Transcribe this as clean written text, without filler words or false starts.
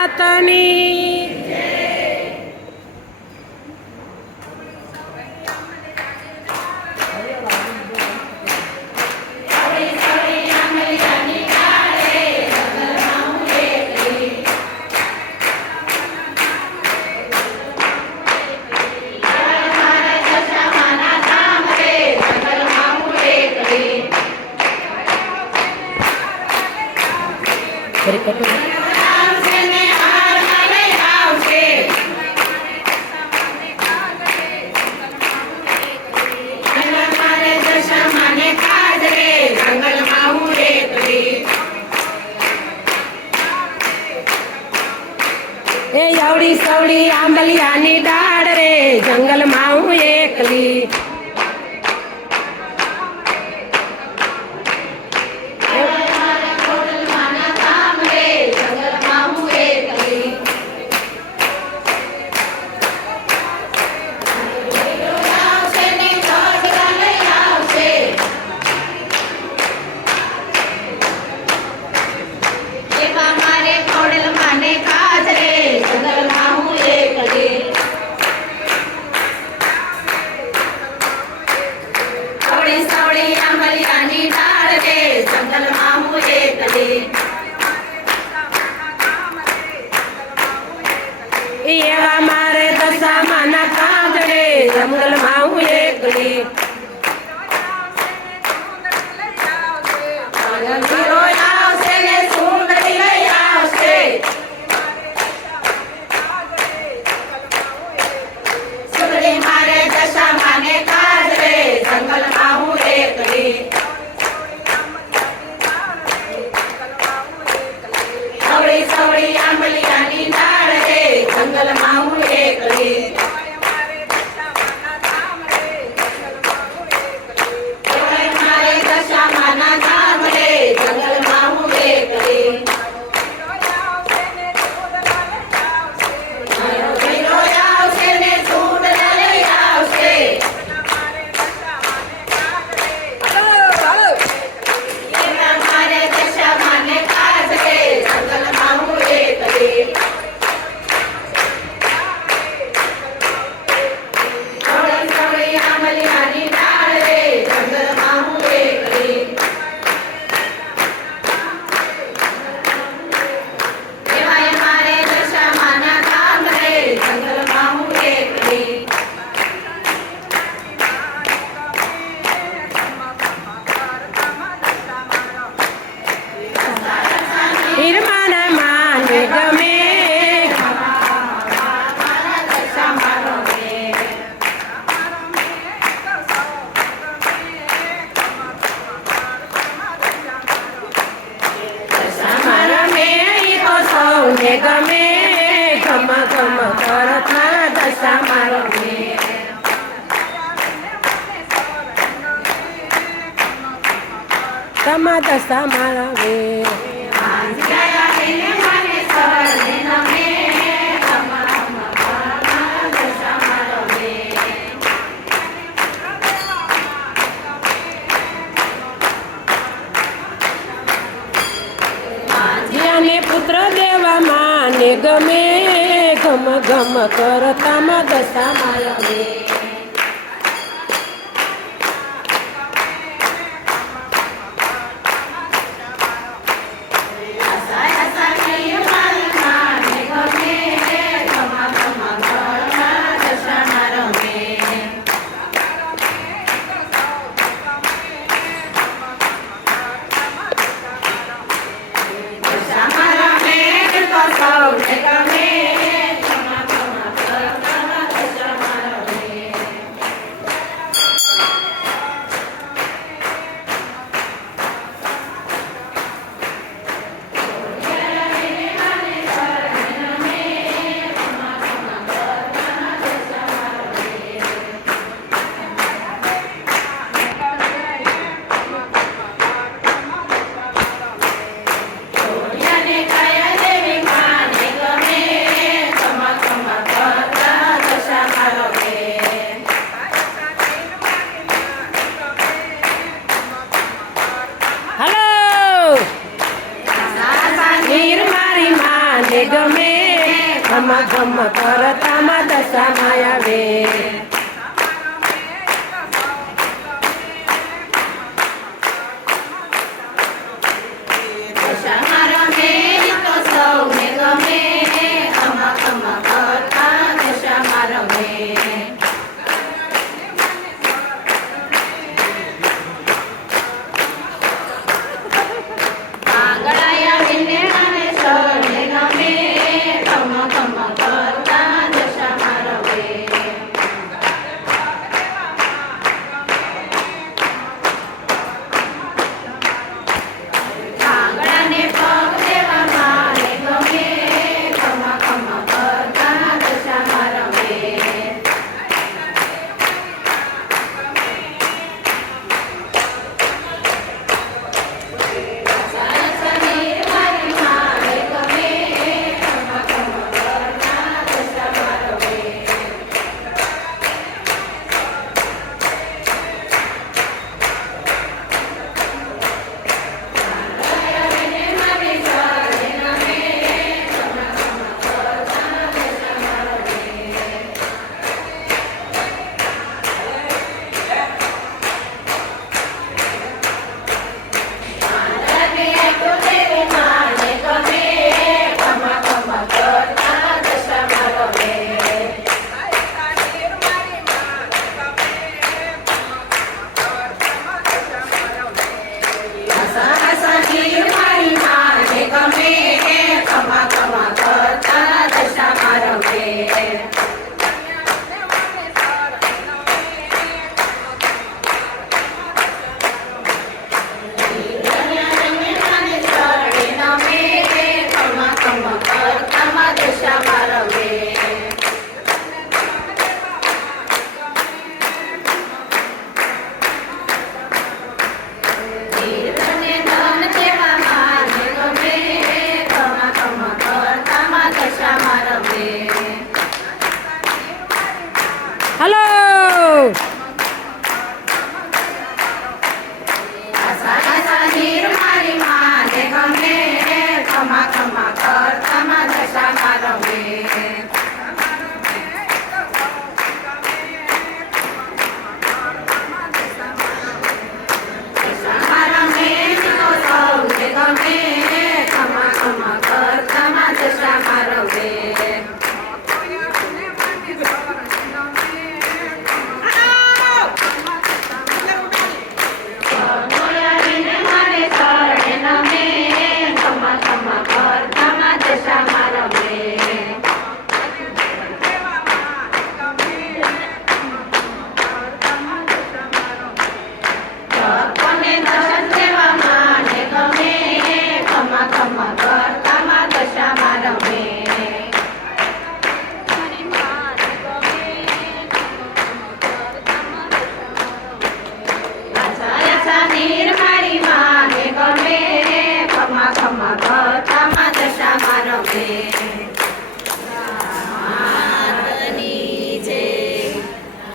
માતની એ આવડી સવડી આંબલિયાની ડાળ રે જંગલમાં હું એકલી એવા મારે દશામાના કાંદડે જંગલમાં હું એકલી ગમે ગમ ગમ કરતા દશા મારો તમા દશા મારા વે પુત્ર દેવા માને ગમે ગમ ગમ કરતા માં દશા મારા વે ઘમ ઘમ કરતામાં દશામાં આવે દશામાં રમે તો સૌને ગમે ઘમ ઘમ કરતા દશામાં રમે આંગળાયા વિને અને સૌને ગમે ઘમ ઘમ કરતા દશામાં રમે આંગળાને પગ દેવામાં ને ગમે ઘમ ઘમ કરતા દશામાં રમે સરસની મારી માને ગમે ઘમ ઘમ કરતા દશામાં રમે મારી સારે નમે ઘમ ઘમ કરતા દશામાં રમે રતિયા તો દેવી માને ગમે ઘમ ઘમ કરતા દશામાં રમે સાસની મારી માને ગમે ઘમ ઘમ કરતા દશામાં રમે માને સારે નમે ઘમ ઘમ કરતા દશામાં રમે ધીરને ધન દેવા માને ગમે ઘમ ઘમ કરતા દશામાં રમે હલો સાસની મારી માને ગમે ઘમ ઘમ કરતા દશામાં રમે દશામાં રમે તો સૌને ગમે ઘમ ઘમ કરતા દશામાં રમે